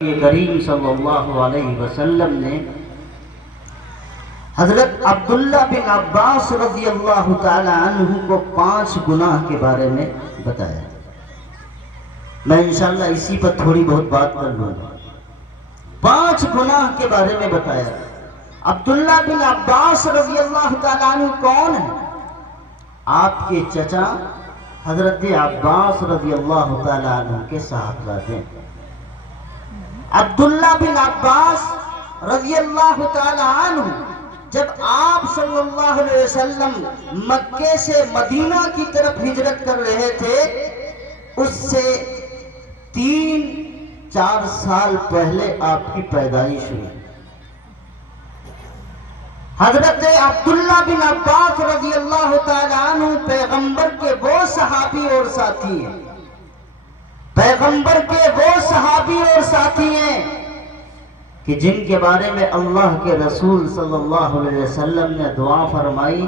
کریم صلی اللہ علیہ وسلم نے حضرت عبداللہ بن عباس رضی اللہ تعالی عنہ کو 5 گناہ کے بارے میں بتایا۔ میں انشاءاللہ اسی پر تھوڑی بہت بات کر لوں گا۔ 5 گناہ کے بارے میں بتایا۔ عبداللہ بن عباس رضی اللہ تعالی عنہ کون ہے؟ آپ کے چچا حضرت عباس رضی اللہ تعالی عنہ کے صاحبزادے ہیں۔ عبداللہ بن عباس رضی اللہ تعالی عنہ جب آپ صلی اللہ علیہ وسلم مکے سے مدینہ کی طرف ہجرت کر رہے تھے، اس سے 3-4 سال پہلے آپ کی پیدائش ہوئی۔ حضرت عبداللہ بن عباس رضی اللہ تعالی عنہ پیغمبر کے وہ صحابی اور ساتھی ہیں، پیغمبر کے وہ صحابی اور ساتھی ہیں کہ جن کے بارے میں اللہ کے رسول صلی اللہ علیہ وسلم نے دعا فرمائی،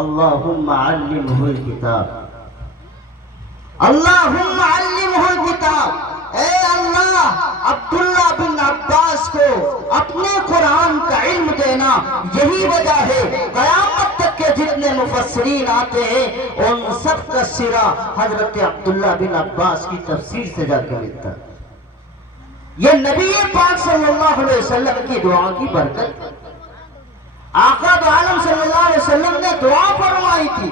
اللہم علمہ الکتاب، اللہم علمہ الکتاب۔ اے اللہ، عبداللہ بن عباس کو اپنے قرآن کا علم دینا۔ یہی وجہ ہے قیامت تک کے جتنے مفسرین آتے ہیں ان سب کا سرا حضرت عبداللہ بن عباس کی تفسیر سے جا کے ملتا ہے۔ یہ نبی پاک صلی اللہ علیہ وسلم کی دعا کی برکت، آقا دو عالم صلی اللہ علیہ وسلم نے دعا فرمائی تھی۔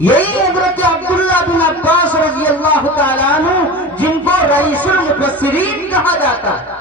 یہی حضرت عبداللہ بن عباس رضی اللہ تعالیٰ عنہ جن کو رئیس المفسرین کہا جاتا ہے،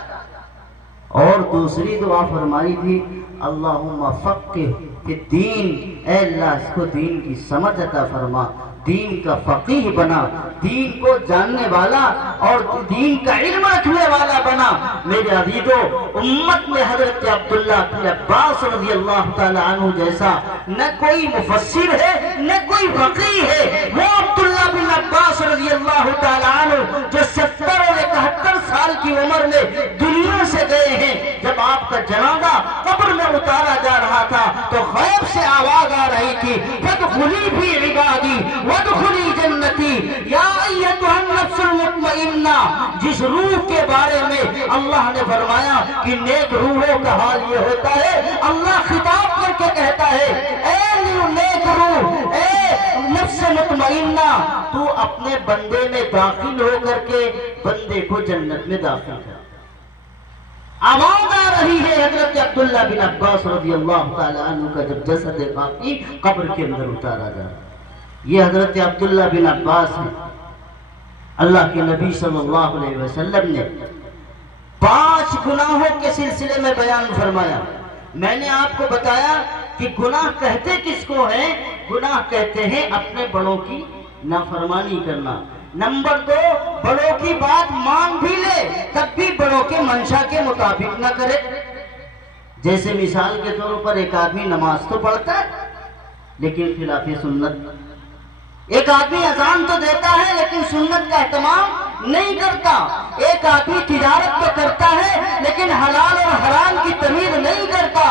اور دوسری دعا فرمائی تھی، اللہم فقہ فی الدین، اے اللہ اس کو دین کی سمجھ عطا فرما، دین کا فقیہ بنا، دین کو جاننے والا اور دین کا علم رکھنے والا بنا۔ میرے عزیزو، امت میں حضرت عبداللہ بن عباس رضی اللہ تعالی عنہ جیسا نہ کوئی مفسر ہے نہ کوئی فقیہ ہے۔ وہ عبداللہ بن عباس رضی اللہ تعالی عنہ جو 70 اور 71 سال کی عمر میں دنیا سے گئے ہیں، جب آپ کا جنازہ قبر میں اتارا جا رہا تھا تو غیب سے آواز آ رہی تھی، فادخلی فی عبادی وادخلی جنتی یا ایتھا النفس المطمئنہ۔ جس روح کے بارے میں اللہ نے فرمایا کہ نیک روحوں کا حال یہ ہوتا ہے، اللہ خطاب کر کے کہتا ہے، اے نیک روح، اے نفس مطمئنہ، تو اپنے بندے میں داخل ہو کر کے بندے کو جنت میں داخل کر۔ آواز آ رہی ہے حضرت عبداللہ بن عباس رضی اللہ تعالی عنہ کا جب جسد پاکی قبر کے اندر اتارا جا رہا۔ یہ حضرت عبداللہ بن عباس ہیں۔ اللہ کے نبی صلی اللہ علیہ وسلم نے 5 گناہوں کے سلسلے میں بیان فرمایا۔ میں نے آپ کو بتایا کہ گناہ کہتے کس کو ہیں؟ گناہ کہتے ہیں اپنے بڑوں کی نافرمانی کرنا۔ نمبر 2، بڑوں کی بات مان بھی لے تب بھی بڑوں کے منشا کے مطابق نہ کرے۔ جیسے مثال کے طور پر ایک آدمی نماز تو پڑھتا ہے لیکن خلاف سنت، ایک آدمی اذان تو دیتا ہے لیکن سنت کا اہتمام نہیں کرتا، ایک آدمی تجارت تو کرتا ہے لیکن حلال اور حرام کی تمیز نہیں کرتا۔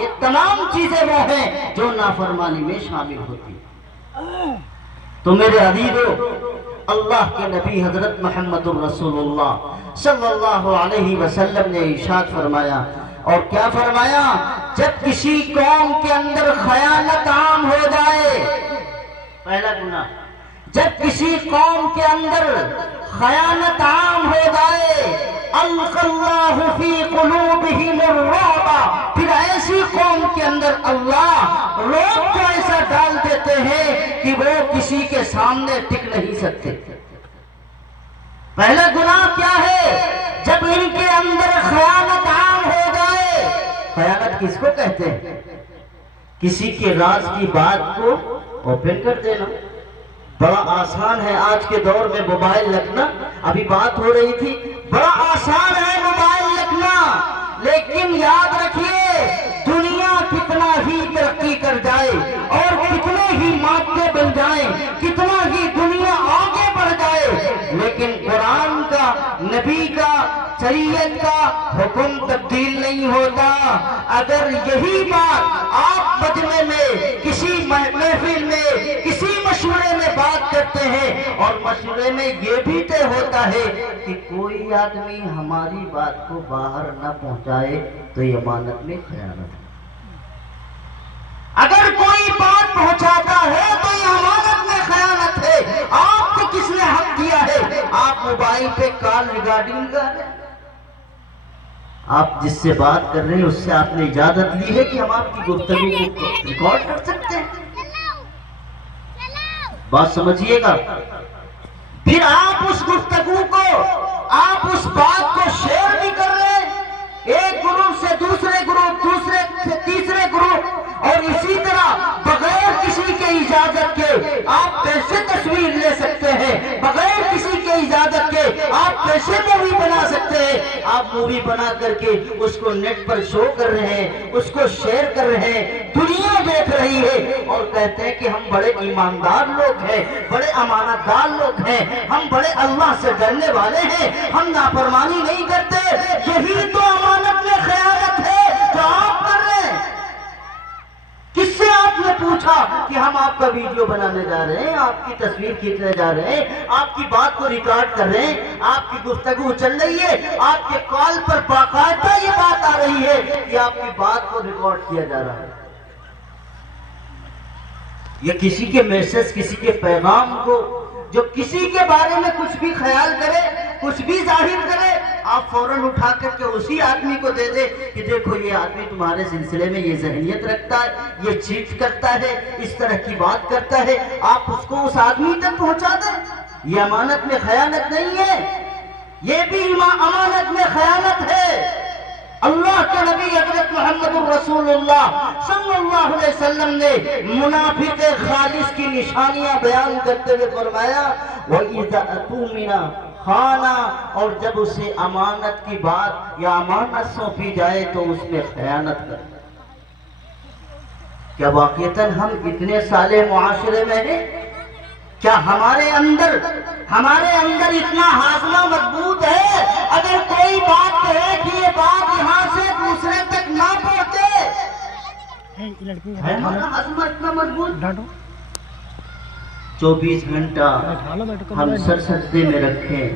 یہ تمام چیزیں وہ ہیں جو نافرمانی میں شامل ہوتی ہیں۔ تو میرے عزیزو، اللہ کے نبی حضرت محمد الرسول اللہ صلی اللہ علیہ وسلم نے ارشاد فرمایا، اور کیا فرمایا؟ جب کسی قوم کے اندر خیانت عام ہو جائے، پہلا گناہ، جب کسی قوم کے اندر خیانت عام ہو جائے، القى اللہ فی قلوبہم الرعب، پھر ایسی قوم کے اندر اللہ رعب کو ایسا ڈال دیتے ہیں کہ وہ کسی کے سامنے ٹک نہیں سکتے۔ پہلا گناہ کیا ہے؟ جب ان کے اندر خیانت عام ہو جائے۔ خیانت کس کو کہتے ہیں؟ کسی کے راز کی بات کو اوپن کر دینا۔ بڑا آسان ہے آج کے دور میں موبائل رکھنا، ابھی بات ہو رہی تھی، بڑا آسان ہے موبائل رکھنا، لیکن یاد رکھیے دنیا کتنا ہی ترقی کر جائے اور کتنے ہی مادے بن جائیں، کتنا ہی دنیا آگے بڑھ جائے، لیکن قرآن کا، نبی کا، شریعت کا حکم تبدیل نہیں ہوتا۔ اگر یہی بات آپ مجمع میں، کسی محفل میں، کسی مشورے میں بات کرتے ہیں اور مشورے میں یہ بھی طے ہوتا ہے کہ کوئی آدمی ہماری بات کو باہر نہ پہنچائے تو یہ امانت میں خیانت ہے. اگر کوئی بات پہنچاتا ہے تو یہ امانت میں خیانت ہے. آپ کو کس نے حق دیا ہے؟ آپ موبائل پہ کال ریکارڈنگ کر رہے ہیں. آپ جس سے بات کر رہے ہیں اس سے آپ نے اجازت لی ہے کہ ہم آپ کی گفتگو کو ریکارڈ کر سکتے ہیں. بات سمجھیے گا. پھر آپ اس گفتگو کو، آپ اس بات کو شیئر بھی کر رہے ہیں ایک گروپ سے دوسرے گروپ، دوسرے سے تیسرے گروپ، اور اسی طرح بغیر کسی کے اجازت کے آپ کیسے تصویر لے سکتے ہیں؟ بغیر کسی کے اجازت کے آپ کیسے مووی بنا سکتے ہیں؟ آپ مووی بنا کر کے اس کو نیٹ پر شو کر رہے ہیں، اس کو شیئر کر رہے ہیں، دنیا دیکھ رہی ہے اور کہتے ہیں کہ ہم بڑے ایماندار لوگ ہیں، بڑے امانت دار لوگ ہیں، ہم بڑے اللہ سے ڈرنے والے ہیں، ہم نافرمانی نہیں کرتے. یہی تو امانت میں خیانت ہے جو آپ کر رہے ہیں. کس سے آپ نے پوچھا کہ ہم آپ کا ویڈیو بنانے جا رہے ہیں، آپ کی تصویر کھینچنے جا رہے ہیں، آپ کی بات کو ریکارڈ کر رہے ہیں، آپ کی گفتگو چل رہی ہے، آپ کے کال پر باقاعدہ یہ بات آ رہی ہے کہ آپ کی بات کو ریکارڈ کیا جا رہا ہے. یہ کسی کے میسج، کسی کے پیغام کو، جو کسی کے بارے میں کچھ بھی خیال کرے، کچھ بھی ظاہر کرے، آپ فوراً اٹھا کر کے اسی آدمی کو دے دے کہ دیکھو یہ آدمی تمہارے سلسلے میں یہ ذہنیت رکھتا ہے، یہ چیٹ کرتا ہے، اس طرح کی بات کرتا ہے. آپ اس کو اس آدمی تک پہنچا دیں. یہ امانت میں خیانت نہیں ہے، یہ بھی امانت میں خیانت ہے. اللہ کے نبی حضرت محمد رسول اللہ صلی اللہ علیہ وسلم نے منافق خالص کی نشانیاں بیان کرتے ہوئے فرمایا وَإِذَا أَتُومِنَا خانہ، اور جب اسے امانت کی بات یا امانت سونپی جائے تو اس میں خیانت کر. کیا واقعتاً ہم اتنے سالے معاشرے میں ہیں؟ کیا ہمارے اندر اتنا ہاضمہ مضبوط ہے؟ اگر کوئی بات کہے کہ یہ بات یہاں سے دوسرے تک نہ پہنچے، ہے ہمارا ہاضمہ اتنا مضبوط؟ 24 گھنٹہ ہم سر سجدے میں رکھیں،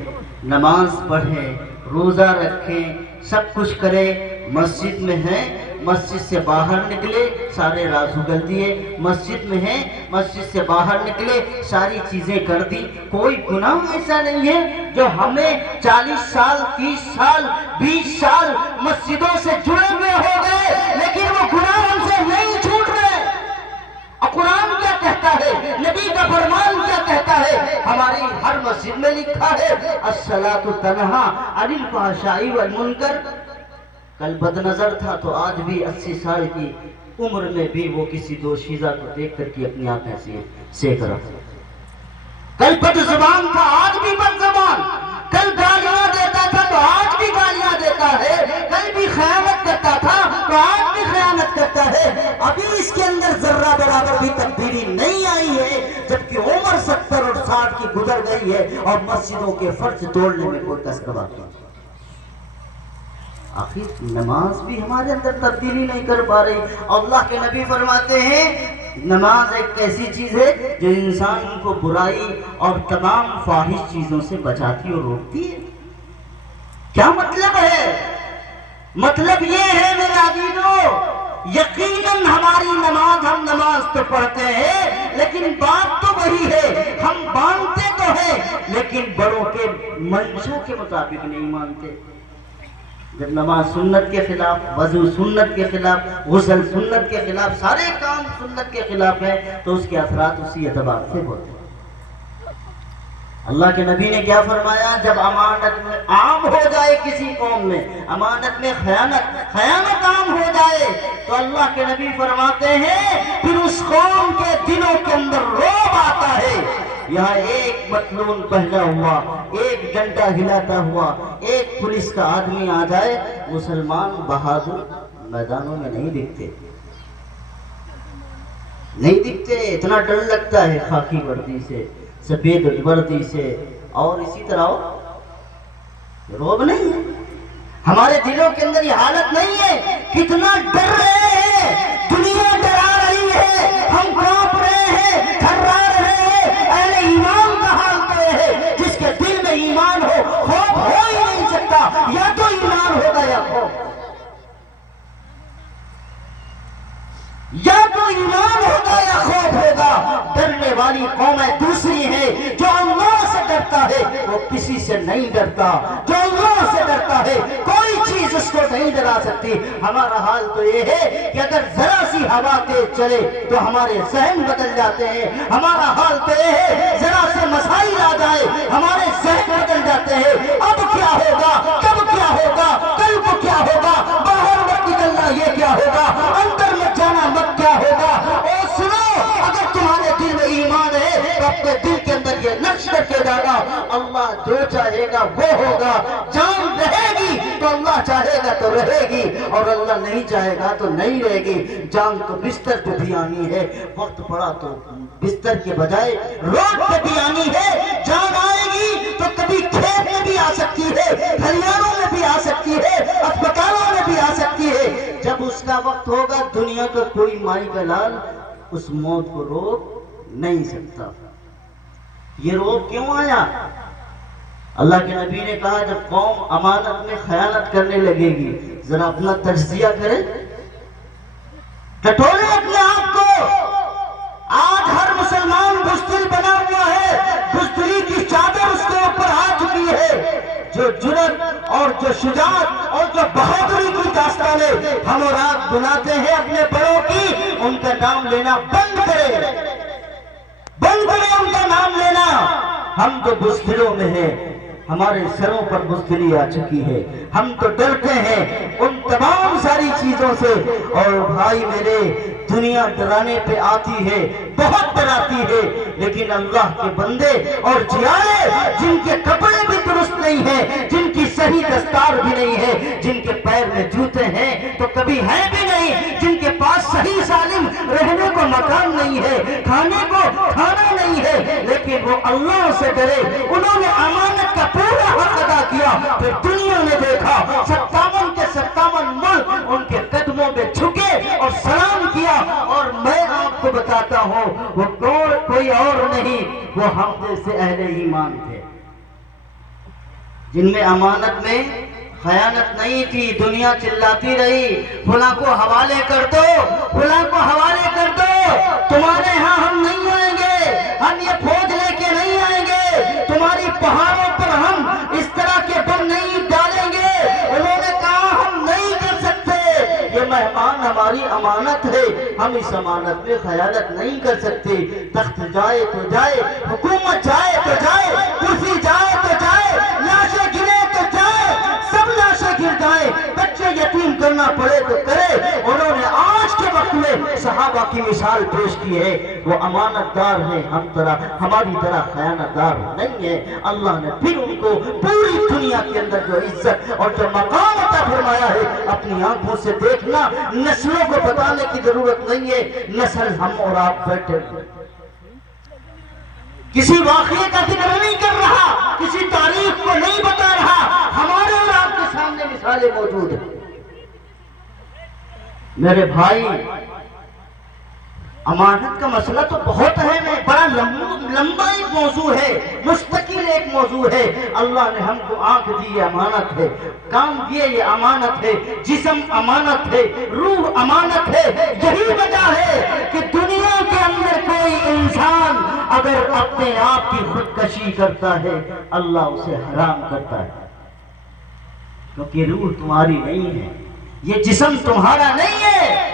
نماز پڑھیں، روزہ رکھیں، سب کچھ کریں، مسجد میں ہیں، مسجد سے باہر نکلے سارے راز اگل دیے، مسجد میں ہیں، مسجد سے باہر نکلے ساری چیزیں کر دی. کوئی گناہ ایسا نہیں ہے جو ہمیں 40 سال 30 سال 20 سال مسجدوں سے جڑے ہوئے ہو گئے لیکن وہ گناہ ہم سے نہیں چھوٹ رہے. اور قرآن کیا کہتا ہے، نبی کا فرمان کیا کہتا ہے؟ ہماری ہر مسجد میں لکھا ہے الصلاۃ تنہا عن الفحشاء والمنکر. کل بد نظر تھا تو آج بھی 80 سال کی عمر میں بھی وہ کسی دوشیزہ کو دیکھ کر کے اپنی آنکھیں سے سیکھ رہا. کل بد زبان تھا آج بھی بد زبان، کل گالیاں دیتا تھا تو آج بھی گالیاں دیتا ہے، کل بھی خیانت کرتا تھا تو آج بھی خیانت کرتا ہے. ابھی اس کے اندر ذرہ برابر بھی تبدیلی نہیں آئی ہے، جبکہ عمر 70 اور 60 کی گزر گئی ہے اور مسجدوں کے فرش توڑنے میں کوئی کسر باقی نہیں. آخر نماز بھی ہمارے اندر تبدیلی نہیں کر پا رہی. اللہ کے نبی فرماتے ہیں نماز ایک ایسی چیز ہے جو انسان کو برائی اور تمام فاحش چیزوں سے بچاتی اور روکتی ہے. کیا مطلب ہے؟ مطلب یہ ہے میرے عزیزو، یقیناً ہماری نماز، ہم نماز تو پڑھتے ہیں لیکن بات تو وہی ہے، ہم مانتے تو ہیں لیکن بڑوں کے منشا کے مطابق نہیں مانتے. جب نماز سنت کے خلاف، وضو سنت کے خلاف، غسل سنت کے خلاف، سارے کام سنت کے خلاف ہیں تو اس کے اثرات اسی اعتبار سے ہوتے ہیں. اللہ کے نبی نے کیا فرمایا؟ جب امانت میں عام ہو جائے کسی قوم میں، امانت میں خیانت عام ہو جائے تو اللہ کے نبی فرماتے ہیں پھر اس قوم کے دلوں کے اندر رعب آتا ہے. یہاں ایک مطلون پہنا ہوا، ایک ڈنڈا ہلاتا ہوا، ایک پولیس کا آدمی آ جائے، مسلمان بہادر میدانوں میں نہیں دکھتے. اتنا ڈر لگتا ہے خاکی وردی سے، سفید وردی سے، اور اسی طرح روب نہیں ہے. ہمارے دلوں کے اندر یہ حالت نہیں ہے. کتنا ڈر رہے ہیں، دنیا ڈرا رہی ہے، ہم کانپ رہے ہیں، تھرا رہے ہیں، یا تو ایمان ہوگا یا خوف، یا تو ایمان ہوگا یا خوف ہوگا۔ ڈرنے والی قومیں دوسری ہیں، جو اللہ سے ڈرتا ہے وہ کسی سے نہیں ڈرتا، جو اللہ سے ڈرتا ہے کوئی چیز اس کو نہیں ڈرا سکتی۔ ہمارا حال تو یہ ہے کہ اگر ذرا سی ہوا تیز چلے تو ہمارے ذہن بدل جاتے ہیں، ہمارا حال تو یہ ہے ذرا سے مسائل آ جائے ہمارے ذہن بدل جاتے ہیں۔ اب کیا ہوگا، کب کیا ہوگا، کل کو کیا ہوگا، باہر مت نکلنا یہ کیا ہوگا، اندر مت جانا مت کیا ہوگا۔ اور سنو، اگر تمہارے دل میں ایمان ہے تو اپنے دل کے اندر یہ نقش کر کے جانا، اللہ جو چاہے گا وہ ہوگا۔ جان رہے گی تو اللہ چاہے گا تو رہے گی، اور اللہ نہیں چاہے گا تو نہیں رہے گی۔ جان تو بستر پہ بھی آنی ہے، وقت پڑا تو بستر کے بجائے روڈ پہ بھی آنی ہے۔ جان آئے گی تو کبھی کھیت میں بھی آ سکتی ہے، کھلیانوں میں بھی آ سکتی ہے، اسپتالوں میں بھی آ سکتی ہے۔ جب اس کا وقت ہوگا دنیا کا کوئی مائی کا لال اس موت کو روک نہیں سکتا۔ یہ روک کیوں آیا؟ اللہ کے نبی نے کہا جب قوم امانت میں خیانت کرنے لگے گی، ذرا اپنا تجزیہ کریں، ٹٹولے اپنے آپ کو۔ آج ہر مسلمان بزدل بنا ہوا ہے، بزدلی کی چادر اس کے اوپر آ چکی ہے۔ جو جرأت اور جو شجاعت اور جو بہادری کی داستانیں ہم اور آپ بناتے ہیں اپنے بڑوں کی، ان کا نام لینا بند کرے، بند کرے ان کا نام لینا۔ ہم تو بزدلوں میں ہیں، ہمارے سروں پر بزدلی آ چکی ہے، ہم تو ڈرتے ہیں ان تمام ساری چیزوں سے۔ اور بھائی میرے، دنیا ڈرانے پہ آتی ہے، بہت ڈراتی ہے، لیکن اللہ کے بندے اور جیالے جن کے کپڑے بھی درست نہیں ہیں، جن کی صحیح دستار بھی نہیں ہے، جن کے پیر میں جوتے ہیں تو کبھی ہیں بھی نہیں، جن کے پاس صحیح سالم رہنے کو مکان نہیں ہے، کھانے کو کھانا نہیں ہے، لیکن وہ اللہ سے ڈرے، انہوں نے امانت کا پورا حق ادا کیا۔ پھر دنیا نے دیکھا 57 کے 57 ملک ان کے قدموں پہ جھکے اور سلام کیا۔ اور میں آپ کو بتاتا ہوں وہ کوئی اور نہیں، وہ ہم جیسے اہل ایمان تھے جن میں امانت میں خیانت نہیں تھی۔ دنیا چلاتی رہی فلاں کو حوالے کر دو، فلاں کو حوالے کر دو، تمہارے ہاں ہم نہیں آئیں گے، ہم یہ فوج لے کے نہیں آئیں گے، تمہاری پہاڑوں پر ہم اس طرح کے بم نہیں ڈالیں گے۔ انہوں نے کہا ہم نہیں کر سکتے، یہ مہمان ہماری امانت ہے، ہم اس امانت میں خیانت نہیں کر سکتے۔ تخت جائے تو جائے، حکومت جائے تو جائے، کرسی جائے تو جائے، لاشیں گرے تو جائے، سب لاشیں گر جائیں، بچے یتیم کرنا پڑے تو کرے۔ انہوں نے آج کے وقت میں صحابہ کی مثال پیش کی ہے، وہ امانت دار ہیں، ہماری طرح خیانت دار نہیں ہے۔ اللہ نے پھر ان کو پوری دنیا کے اندر جو عزت اور جو مقام عطا فرمایا ہے، اپنی آنکھوں سے دیکھنا، نسلوں کو بتانے کی ضرورت نہیں ہے۔ نسل ہم اور آپ بیٹھے کسی واقعے کا ذکر نہیں کر رہا، کسی تاریخ کو نہیں بتا رہا، ہمارے اور آپ کے سامنے مثالیں موجود ہیں۔ میرے بھائی، امانت کا مسئلہ تو بہت اہم ہے، بڑا لمبا ایک موضوع ہے، مستقل ایک موضوع ہے۔ اللہ نے ہم کو آنکھ دی، یہ امانت ہے، کام دیے، یہ امانت ہے، جسم امانت ہے، روح امانت ہے۔ یہی وجہ ہے کہ دنیا کے اندر کوئی انسان اگر اپنے آپ کی خودکشی کرتا ہے اللہ اسے حرام کرتا ہے، کیونکہ روح تمہاری نہیں ہے، یہ جسم تمہارا نہیں ہے،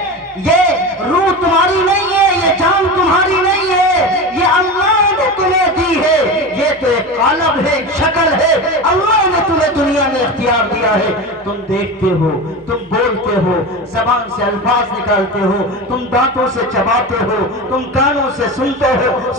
یہ روح تمہاری نہیں ہے، یہ جان تمہاری نہیں ہے، یہ اللہ نے تمہیں دی ہے۔ یہ تو ایک قالب ہے، ایک شکل ہے، اللہ نے تمہیں دنیا میں اختیار دیا ہے۔ تم دیکھتے ہو، تم بولتے ہو، زبان سے الفاظ نکالتے ہو، تم دانتوں سے چباتے ہو، تم کانوں سے سنتے ہو،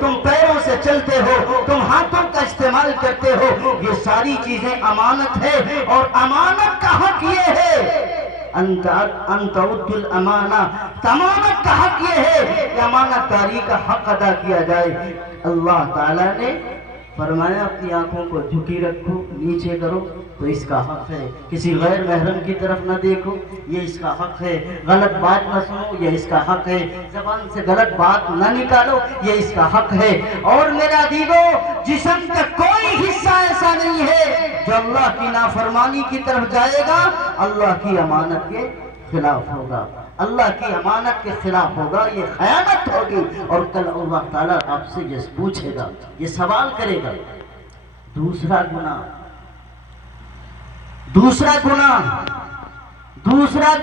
تم پیروں سے چلتے ہو، تم ہاتھوں کا استعمال کرتے ہو۔ یہ ساری چیزیں امانت ہے، اور امانت کا حق یہ ہے انت عد الامانہ، امانت کا حق یہ ہے کہ امانت داری کا حق ادا کیا جائے۔ اللہ تعالیٰ نے فرمایا اپنی آنکھوں کو جھکی رکھو، نیچے کرو، تو اس کا حق ہے، کسی غیر محرم کی طرف نہ دیکھو، یہ اس کا حق ہے، غلط بات نہ سنو، یہ اس کا حق ہے، زبان سے غلط بات نہ نکالو، یہ اس کا حق ہے۔ اور میرا عزیزو، جسم کا کوئی حصہ ایسا نہیں ہے جو اللہ کی نافرمانی کی طرف جائے گا، اللہ کی امانت کے خلاف ہوگا، اللہ کی امانت کے خلاف ہوگا، یہ خیانت ہوگی، اور کل اللہ تعالیٰ آپ سے یہ پوچھے گا، یہ سوال کرے گا۔ دوسرا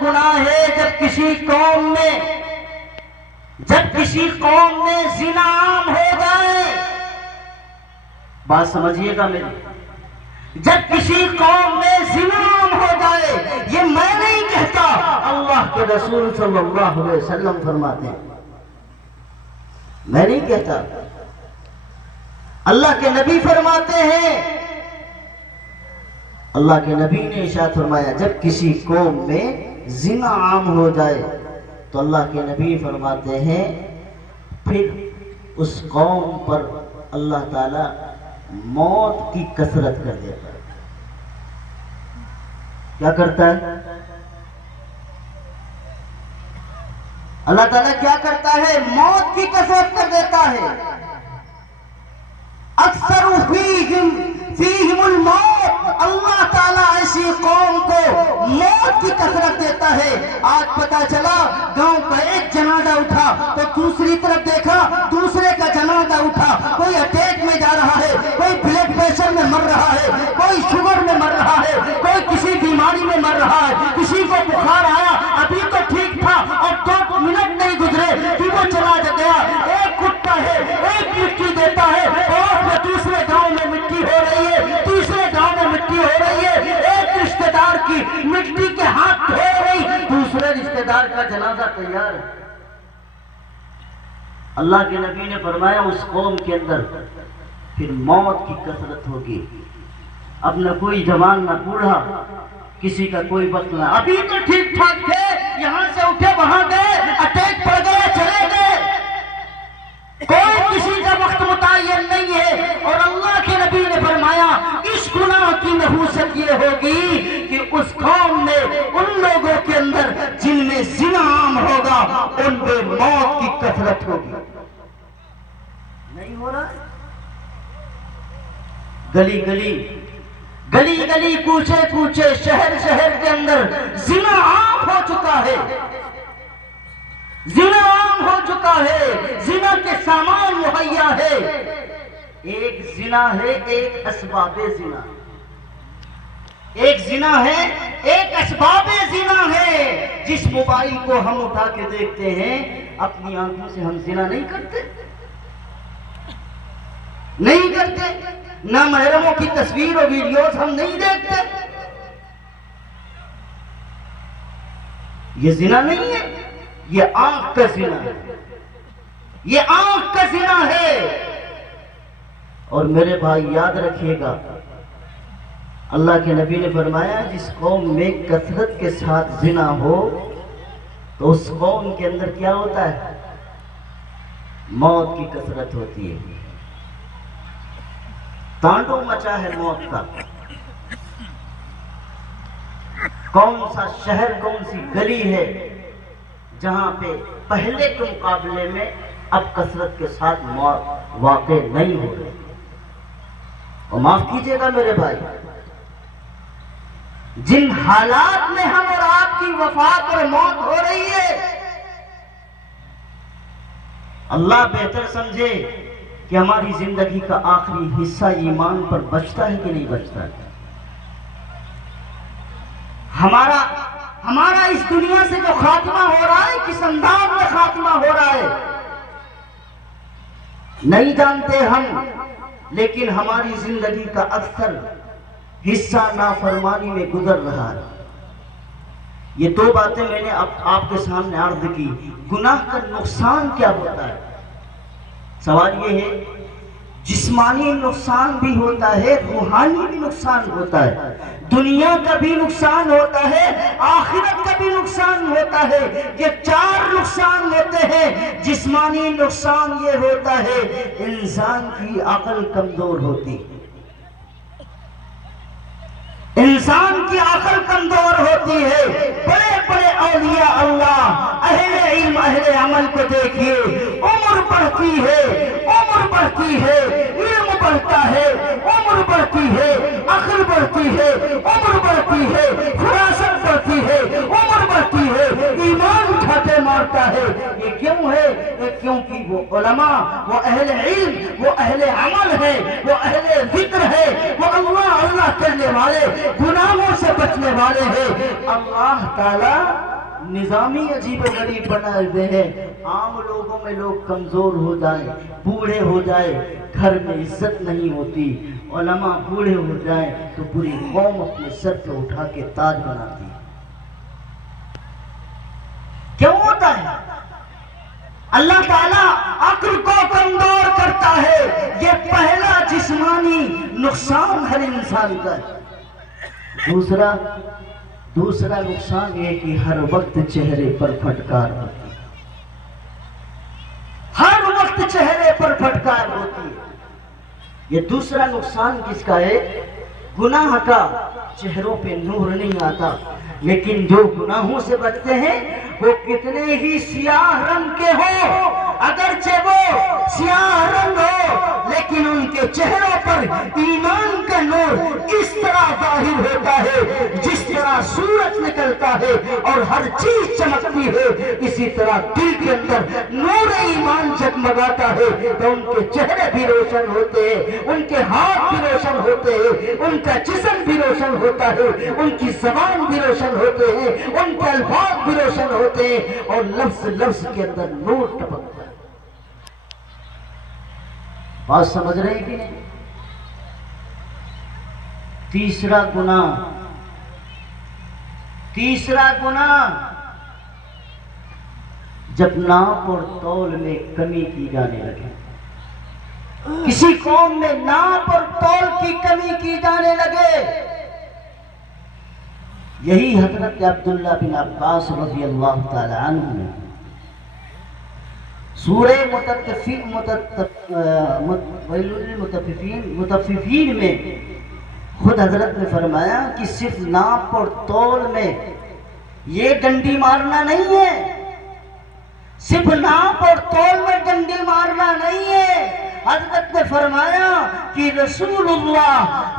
گناہ ہے جب کسی قوم میں زنا عام ہو جائے، بات سمجھیے گا میری، جب کسی قوم میں زنا عام ہو جائے، یہ میں نہیں کہتا، اللہ کے رسول صلی اللہ علیہ وسلم فرماتے ہیں، میں نہیں کہتا، اللہ کے نبی فرماتے ہیں، اللہ کے نبی نے ارشاد فرمایا جب کسی قوم میں زنا عام ہو جائے تو اللہ کے نبی فرماتے ہیں پھر اس قوم پر اللہ تعالی موت کی کثرت کر دیتا ہے۔ کیا کرتا ہے اللہ تعالیٰ؟ کیا کرتا ہے؟ موت کی کثرت کر دیتا ہے۔ اکثر فیہم الموت، اللہ تعالیٰ ایسی قوم کو موت کی کثرت دیتا ہے۔ آج پتا چلا گاؤں کا ایک جنازہ اٹھا تو دوسری طرف دیکھا دوسرے کا جنازہ اٹھا، کوئی اٹیک میں جا رہا ہے، کوئی بلڈ پریشر میں مر رہا ہے، کوئی شوگر میں مر رہا ہے، کوئی کسی بیماری میں مر رہا ہے، کسی کو بخار آیا، ابھی تو ٹھیک تھا اور 2 منٹ نہیں گزرے کہ وہ چلا گیا۔ ایک کتا ہے، ایک مٹی دیتا ہے، اور دوسرے گاؤں میں مٹی ہو رہی ہے، تیسرے گاؤں میں مٹی ہو رہی ہے، ایک رشتہ دار کی مٹی کے ہاتھ دھو رہی، دوسرے رشتہ دار کا جنازہ تیار ہے۔ اللہ کے نبی نے فرمایا اس قوم کے اندر پھر موت کی کثرت ہوگی۔ اب نہ کوئی جوان نہ بوڑھا، کسی کا کوئی وقت نہ، ابھی تو ٹھیک ٹھاک تھے، یہاں سے اٹھے وہاں گئے، اٹیک پڑ گئے، چلے گئے، کوئی کسی کا وقت متعین نہیں ہے۔ اور اللہ کے نبی نے فرمایا اس گناہ کی نحوست یہ ہوگی کہ اس قوم میں ان لوگوں کے اندر جن میں زنا عام ہوگا ان میں موت کی کثرت ہوگی۔ نہیں ہو رہا؟ گلی گلی کوچے کوچے شہر کے اندر زنا عام ہو چکا ہے، زنا عام ہو چکا ہے، زنا کے سامان مہیا ہے۔ ایک زنا ہے، ایک اسباب زنا، ایک زنا ہے، ایک اسباب زنا ہے۔ جس موبائل کو ہم اٹھا کے دیکھتے ہیں اپنی آنکھوں سے ہم زنا نہیں کرتے، نہیں کرتے، نہ محرموں کی تصویر اور ویڈیوز ہم نہیں دیکھتے، یہ زنا نہیں ہے، یہ آنکھ کا زنا ہے، یہ آنکھ کا زنا ہے۔ اور میرے بھائی یاد رکھیے گا، اللہ کے نبی نے فرمایا جس قوم میں کثرت کے ساتھ زنا ہو تو اس قوم کے اندر کیا ہوتا ہے؟ موت کی کثرت ہوتی ہے، تانڈو مچا ہے موت کا۔ کون سا شہر، کون سی گلی ہے جہاں پہ پہلے کے مقابلے میں اب کثرت کے ساتھ موت واقع نہیں ہو رہی؟ اور معاف کیجئے گا میرے بھائی، جن حالات میں ہم اور آپ کی وفات اور موت ہو رہی ہے، اللہ بہتر سمجھے کہ ہماری زندگی کا آخری حصہ ایمان پر بچتا ہے کہ نہیں بچتا ہے۔ ہمارا اس دنیا سے جو خاتمہ ہو رہا ہے کس انداز میں خاتمہ ہو رہا ہے نہیں جانتے ہم، لیکن ہماری زندگی کا اکثر حصہ نافرمانی میں گزر رہا ہے۔ یہ 2 باتیں میں نے آپ کے سامنے عرض کی۔ گناہ کا نقصان کیا ہوتا ہے؟ سوال یہ ہے، جسمانی نقصان بھی ہوتا ہے، روحانی بھی نقصان ہوتا ہے، دنیا کا بھی نقصان ہوتا ہے، آخرت کا بھی نقصان ہوتا ہے۔ یہ 4 نقصان ہوتے ہیں۔ جسمانی نقصان یہ ہوتا ہے انسان کی عقل کمزور ہوتی، انسان کی عقل کمزور ہوتی ہے. بڑے بڑے اولیاء اللہ اہل علم اہل عمل کو دیکھیے، عمر بڑھتی ہے، عمر بڑھتی ہے، علم بڑھتا ہے، عمر بڑھتی ہے، عقل بڑھتی ہے، عمر بڑھتی ہے، فراست بڑھتی ہے، عمر بڑھتی ہے، ایمان ٹھاٹے مارتا ہے. یہ کیوں ہے؟ کیونکہ وہ علماء، وہ اہل علم، وہ اہل عمل ہے، وہ اہل ذکر ہے، وہ اللہ اللہ کرنے والے، گناہوں سے بچنے والے ہیں. اللہ تعالی نظامی عجیب و غریب بنا ہوئے ہیں. عام لوگوں میں لوگ کمزور ہو جائیں، بوڑھے ہو جائیں، گھر میں عزت نہیں ہوتی. علماء بوڑھے ہو جائیں تو پوری قوم اپنے سر پہ اٹھا کے تاج بناتی ہے. کیوں ہوتا ہے؟ اللہ تعالیٰ عقل کو کمزور کرتا ہے. یہ پہلا جسمانی نقصان ہر انسان کا ہے. دوسرا نقصان یہ کہ ہر وقت چہرے پر پھٹکار ہوتی ہے. ہر وقت چہرے پر پھٹکار ہوتی ہے. یہ دوسرا نقصان کس کا ہے؟ گناہ کا. چہروں پہ نور نہیں آتا. لیکن جو گناہوں سے بچتے ہیں وہ کتنے ہی سیاہ رنگ کے ہو، اگرچہ وہ سیاہ رنگ ہو لیکن ان کے چہروں پر ایمان کا نور اس طرح ظاہر ہوتا ہے جس طرح سورج نکلتا ہے اور ہر چیز چمکتی ہے، اسی طرح دل کے اندر نور ایمان جگمگاتا ہے. تو ان کے چہرے بھی روشن ہوتے ہیں، ان کے ہاتھ بھی روشن ہوتے ہیں، ان کا جسم بھی روشن ہوتا ہے، ان کی زبان بھی روشن ہوتے ہیں، ان کے الفاظ بھی روشن ہوتے ہیں، اور لفظ لفظ کے اندر نور ٹپکتا ہے. بات سمجھ رہے ہیں کہ نہیں؟ تیسرا گناہ جب ناپ اور تول میں کمی کی جانے لگے. کسی قوم میں ناپ اور تول کی کمی کی جانے لگے. یہی حضرت عبداللہ بن عباس رضی اللہ تعالی عنہ نے سورہ مطففین میں خود حضرت نے فرمایا کہ صرف ناپ اور تول میں یہ ڈنڈی مارنا نہیں ہے، صرف ناپ اور تول میں ڈنڈی مارنا نہیں ہے. حضرت نے فرمایا کہ رسول اللہ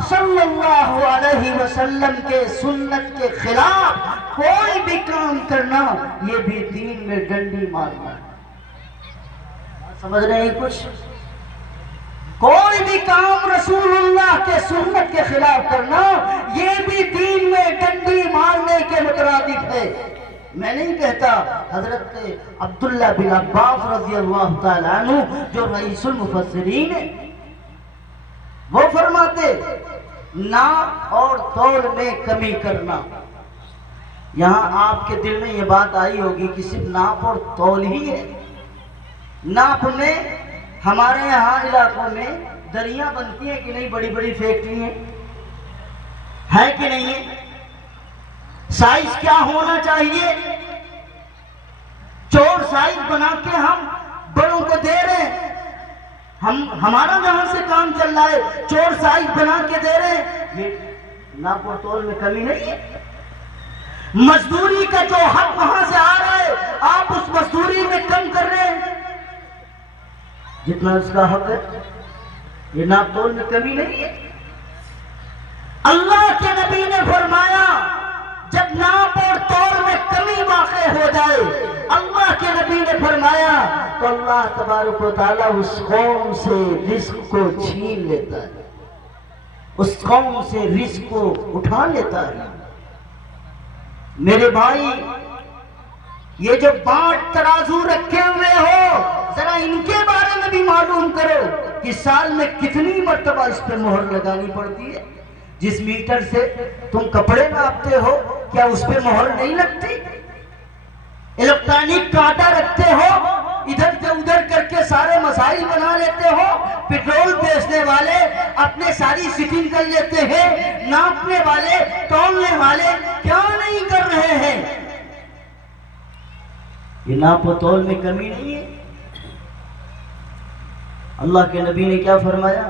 صلی اللہ علیہ وسلم کے سنت کے خلاف کوئی بھی کام کرنا یہ بھی دین میں ڈنڈی مارنا ہے. سمجھ رہے ہیں کچھ؟ کوئی بھی کام رسول اللہ کے سنت کے خلاف کرنا یہ بھی دین میں ڈنڈی مارنے کے مترادف ہے. میں نہیں کہتا، حضرت عبداللہ بن عباس رضی اللہ تعالی عنہ جو رئیس المفسرین ہیں وہ فرماتے ناپ اور تول میں کمی کرنا. یہاں آپ کے دل میں یہ بات آئی ہوگی کہ صرف ناپ اور تول ہی ہے. ناپ میں ہمارے یہاں علاقوں میں دریاں بنتی ہیں کہ نہیں، بڑی بڑی فیکٹری ہیں کہ نہیں ہے؟ سائز کیا ہونا چاہیے؟ چور سائز بنا کے ہم بڑوں کو دے رہے ہیں. ہمارا جہاں سے کام چل رہا ہے چور سائز بنا کے دے رہے ہیں. یہ ناپ اور تول میں کمی نہیں ہے. مزدوری کا جو حق وہاں سے آ رہا ہے آپ اس مزدوری میں کم کر رہے ہیں جتنا اس کا حق ہے. یہ ناپ تول میں کمی نہیں ہے. اللہ کے نبی نے فرمایا جب ناپ اور تول میں کمی واقع ہو جائے، اللہ کے نبی نے فرمایا تو اللہ تبارک و تعالیٰ اس قوم سے رزق کو چھین لیتا ہے، اس قوم سے رزق کو اٹھا لیتا ہے. میرے بھائی یہ جو بانٹ ترازو رکھے ہوئے ہو ذرا ان کے بارے میں بھی معلوم کرو کہ سال میں کتنی مرتبہ اس پہ مہر لگانی پڑتی ہے. جس میٹر سے تم کپڑے ناپتے ہو کیا اس پہ مہر نہیں لگتی؟ الیکٹرانک کانٹا رکھتے ہو، ادھر سے ادھر کر کے سارے مسائل بنا لیتے ہو. پیٹرول بیچنے والے اپنے ساری سیٹنگ کر لیتے ہیں، ناپنے والے تولنے والے کیا نہیں کر رہے ہیں؟ یہ ناپ و تول میں کمی نہیں ہے. اللہ کے نبی نے کیا فرمایا؟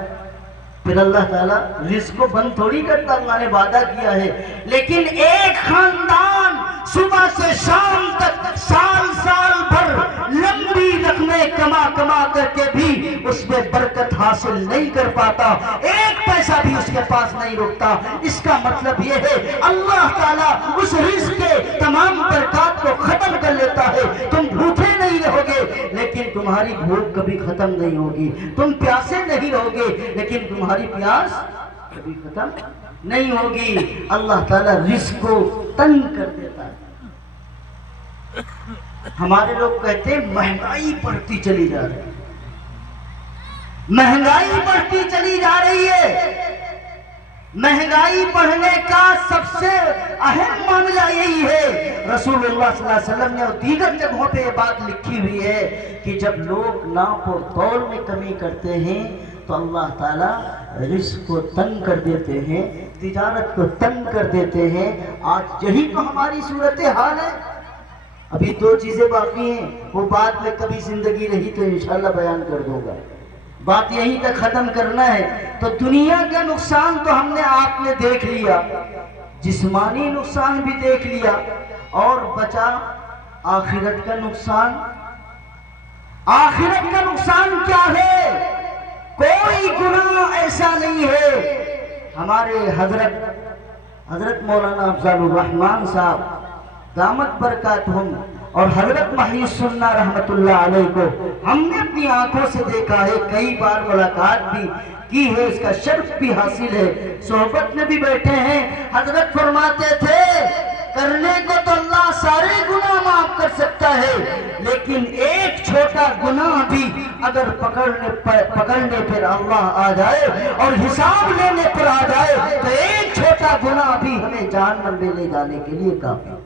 پھر اللہ تعالیٰ رزق کو بند تھوڑی کرتا، اللہ نے وعدہ کیا ہے، لیکن ایک خاندان صبح سے شام تک سال سال بھر لمبی رقمیں کما کر کے بھی اس میں برکت حاصل نہیں کر پاتا، ایک پیسہ بھی اس کے پاس نہیں رکتا۔ اس کا مطلب یہ ہے اللہ تعالیٰ اس رزق کے تمام برکات کو ختم کر لیتا ہے۔ تم بھوکے نہیں رہو گے لیکن تمہاری بھوک کبھی ختم نہیں ہوگی، تم پیاسے نہیں رہو گے لیکن تمہاری پیاس کبھی ختم نہیں ہوگی۔ اللہ تعالیٰ رزق کو تنگ کر دیتا ہے۔ ہمارے لوگ کہتے ہیں مہنگائی بڑھتی چلی جا رہی ہے، مہنگائی بڑھتی چلی جا رہی ہے۔ مہنگائی بڑھنے کا سب سے اہم معاملہ یہی ہے، رسول اللہ صلی اللہ علیہ وسلم نے اور دیگر جگہوں پہ یہ بات لکھی ہوئی ہے کہ جب لوگ ناپ و تول میں کمی کرتے ہیں تو اللہ تعالیٰ رزق کو تنگ کر دیتے ہیں، تجارت کو تنگ کر دیتے ہیں۔ آج یہی تو ہماری صورتحال ہے۔ ابھی دو چیزیں باقی ہیں، وہ بعد میں کبھی زندگی رہی تو انشاءاللہ بیان کر دوں گا، بات یہیں تک ختم کرنا ہے۔ تو دنیا کا نقصان تو ہم نے آپ نے دیکھ لیا، جسمانی نقصان بھی دیکھ لیا، اور بچا آخرت کا نقصان۔ آخرت کا نقصان کیا ہے؟ کوئی گناہ ایسا نہیں ہے۔ ہمارے حضرت مولانا افضل الرحمان صاحب دامت برکاتہم اور حضرت محی سنہ رحمت اللہ علیہ کو ہم نے اپنی آنکھوں سے دیکھا ہے، کئی بار ملاقات بھی کی ہے، اس کا شرف بھی حاصل ہے، صحبت میں بھی بیٹھے ہیں۔ حضرت فرماتے تھے کرنے کو تو اللہ سارے گناہ معاف کر سکتا ہے، لیکن ایک چھوٹا گناہ بھی اگر پکڑنے پر اللہ آ جائے اور حساب لینے پر آ جائے تو ایک چھوٹا گناہ بھی ہمیں جہنم میں لے جانے کے لیے کافی۔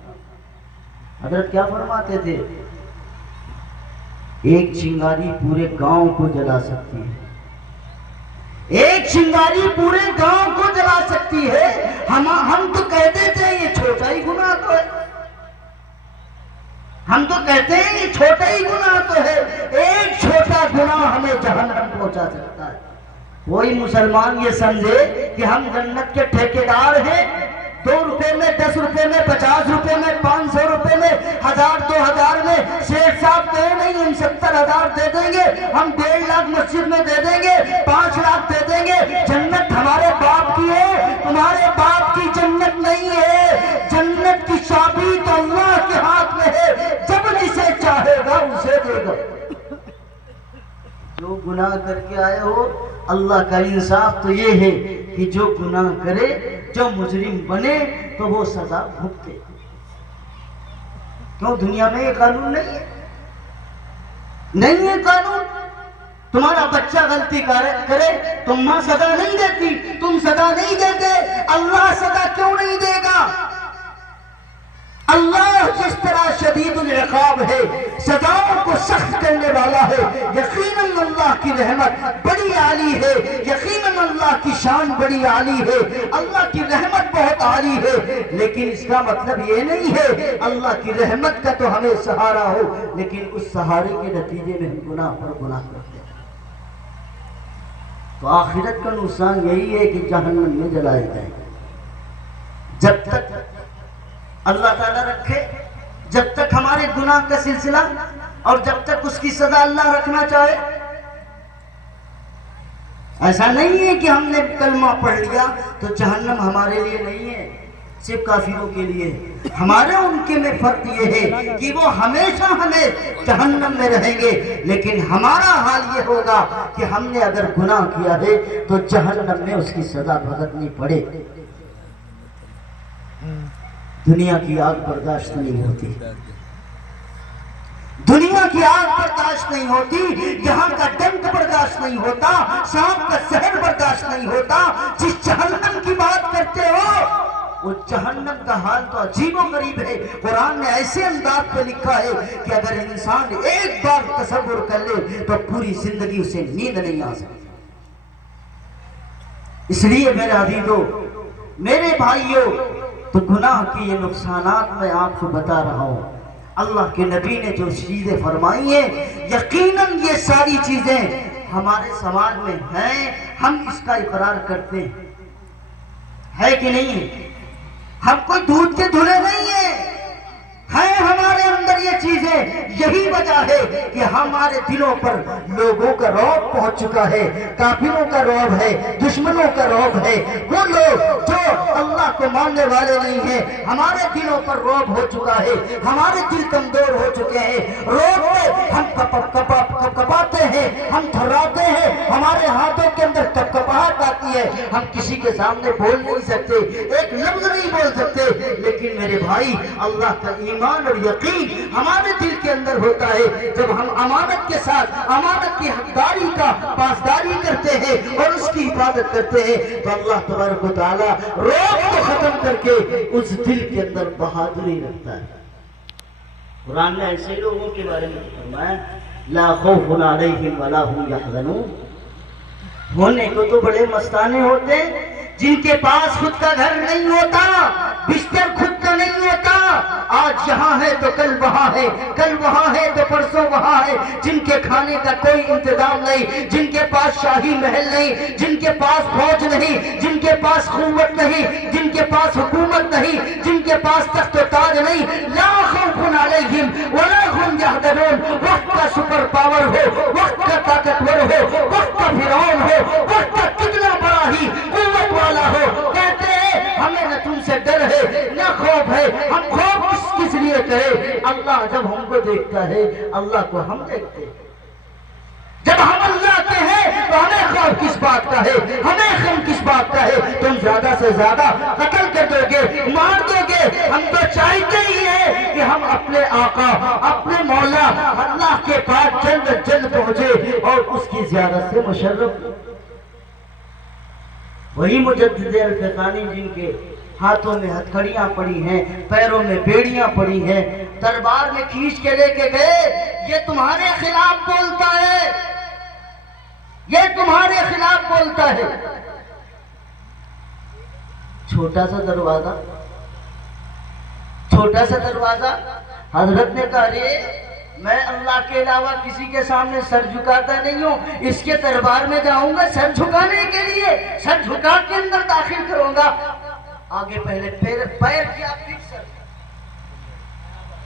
حضرت کیا فرماتے تھے؟ ایک چنگاری پورے گاؤں کو جلا سکتی ہے، ایک چنگاری پورے گاؤں کو جلا سکتی ہے۔ ہم تو کہتے تھے یہ چھوٹا ہی گناہ تو ہے، ہم تو کہتے ہیں یہ چھوٹا ہی گناہ تو ہے، ایک چھوٹا گناہ ہمیں جہنم پہنچا سکتا ہے۔ کوئی مسلمان یہ سمجھے کہ ہم جنت کے ٹھیکیدار ہیں، 2 روپے میں، 10 روپے میں، 50 روپے میں، 500 روپے میں، 1000 2000 میں، شیخ صاحب دے نہیں، ہم 70,000 دے دیں گے، ہم 1.5 لاکھ مسجد میں دے دیں گے، 5 لاکھ دے دیں گے، جنت ہمارے باپ کی ہے، تمہارے باپ کی جنت نہیں ہے۔ جنت کی چابی تو اللہ کے ہاتھ میں ہے، جب جسے چاہے گا اسے دے گا۔ جو گناہ کر کے آئے ہو، اللہ کا انصاف تو یہ ہے کہ جو گناہ کرے، جو مجرم بنے تو وہ سزا بھگتے۔ کیوں دنیا میں یہ قانون نہیں ہے؟ نہیں ہے قانون۔ تمہارا بچہ غلطی کرے تم ماں سزا نہیں دیتی، تم سزا نہیں دیتے، اللہ سزا کیوں نہیں دے گا؟ اللہ جس طرح شدید العقاب ہے، سزاؤں کو سخت کرنے والا ہے، یقیناً اللہ کی رحمت بڑی عالی ہے، یقیناً اللہ کی شان بڑی عالی ہے، اللہ کی رحمت بہت عالی ہے، لیکن اس کا مطلب یہ نہیں ہے اللہ کی رحمت کا تو ہمیں سہارا ہو، لیکن اس سہارے کے نتیجے میں ہم گناہ پر گناہ کرتے ہیں۔ تو آخرت کا نقصان یہی ہے کہ جہنم میں جلائے جائیں۔ جب تک اللہ تعالیٰ رکھے، جب تک ہمارے گناہ کا سلسلہ اور جب تک اس کی سزا اللہ رکھنا چاہے، ایسا نہیں ہے کہ ہم نے کلمہ پڑھ لیا تو جہنم ہمارے لیے نہیں ہے، صرف کافروں کے لیے۔ ہمارے ان کے میں فرق یہ ہے کہ وہ ہمیشہ ہمیں جہنم میں رہیں گے، لیکن ہمارا حال یہ ہوگا کہ ہم نے اگر گناہ کیا ہے تو جہنم میں اس کی سزا بھگتنی پڑے۔ دنیا کی آگ برداشت نہیں ہوتی، دنیا کی آگ برداشت نہیں ہوتی، یہاں کا ڈنک برداشت نہیں ہوتا، سانپ کا زہر برداشت نہیں ہوتا۔ جس جہنم کی بات کرتے ہو وہ جہنم کا حال تو عجیب و غریب ہے۔ قرآن نے ایسے انداز پہ لکھا ہے کہ اگر انسان ایک بار تصور کر لے تو پوری زندگی اسے نیند نہیں آ سکتی۔ اس لیے میرے عزیزو، میرے بھائیو، تو گناہ کی یہ نقصانات میں آپ کو بتا رہا ہوں۔ اللہ کے نبی نے جو چیزیں فرمائی ہیں، یقیناً یہ ساری چیزیں ہمارے سماج میں ہیں، ہم اس کا اقرار کرتے ہیں، ہے کہ نہیں ہے؟ ہم کوئی دودھ کے دھلے نہیں ہیں، ہے ہمارے اندر یہ چیزیں۔ یہی وجہ ہے کہ ہمارے دلوں پر لوگوں کا رعب پہنچ چکا ہے، کافروں کا رعب ہے، دشمنوں کا رعب ہے۔ وہ لوگ جو اللہ کو ماننے والے نہیں ہیں، ہمارے دلوں پر رعب ہو چکا ہے، ہمارے دل کمزور ہو چکے ہیں، رعب میں ہم کپاتے ہیں، ہم تھراتے ہیں، ہمارے ہاتھوں کے اندر کپکپاہٹ آتی ہے، ہم کسی کے سامنے بول نہیں سکتے، ایک لفظ نہیں بول سکتے۔ لیکن میرے بھائی، اللہ کا ایمان اور یقین ہمارے دل کے اندر ہوتا ہے جب ہم امانت کے ساتھ امانت کی حقداری کا پاسداری کرتے ہیں اور اس کی حفاظت کرتے ہیں، تو اللہ تبارک و تعالیٰ رعب کو ختم کر کے اس دل کے اندر بہادری رکھتا ہے۔ قرآن نے ایسے لوگوں کے بارے میں فرمایا لا خوف علیہم ولا هم یحزنون۔ ہونے کو تو بڑے مستانے ہوتے جن کے پاس خود کا گھر نہیں ہوتا، بستر خود کا نہیں ہوتا، آج یہاں ہے تو کل وہاں ہے، کل وہاں ہے تو پرسوں وہاں ہے، جن کے کھانے کا کوئی انتظام نہیں، جن کے پاس شاہی محل نہیں، جن کے پاس فوج نہیں، جن کے پاس قوت نہیں، جن کے پاس حکومت نہیں، جن کے پاس تخت و تاج نہیں۔ لا خوف علیہم ولا هم یحزنون۔ وقت کا سپر پاور ہو، وقت کا طاقتور ہو، وقت کا فرعون ہو، وقت کا کتنا بڑا ہی قوت والا ہو، کہتے ہیں ہمیں نہ تم سے ڈر ہے نہ خوف ہے، ہم خوف کس لیے کرے؟ اللہ جب ہم کو دیکھتا ہے، اللہ کو ہم دیکھتے ہیں۔ جب ہم اللہ کے ہیں تو ہمیں خوف کس بات کا ہے، ہمیں غم کس بات کا ہے؟ تم زیادہ سے زیادہ قتل کر دو گے، مار دو گے، ہم تو چاہتے ہی ہیں کہ ہم اپنے آقا اپنے مولا اللہ کے پاس جلد جلد پہنچے اور اس کی زیارت سے مشرف۔ وہی مجدد الفقانی جن کے ہاتھوں میں ہتھکڑیاں پڑی ہیں، پیروں میں بیڑیاں پڑی ہیں، دربار میں کھینچ کے لے کے گئے، یہ تمہارے خلاف بولتا ہے، یہ تمہارے خلاف بولتا ہے۔ چھوٹا سا دروازہ، چھوٹا سا دروازہ، حضرت نے کہا رے میں اللہ کے علاوہ کسی کے سامنے سر جھکاتا نہیں ہوں، اس کے دربار میں جاؤں گا سر جھکانے کے لیے، سر جھکا کے اندر داخل کروں گا، آگے پہلے پیر کیا پھر سر۔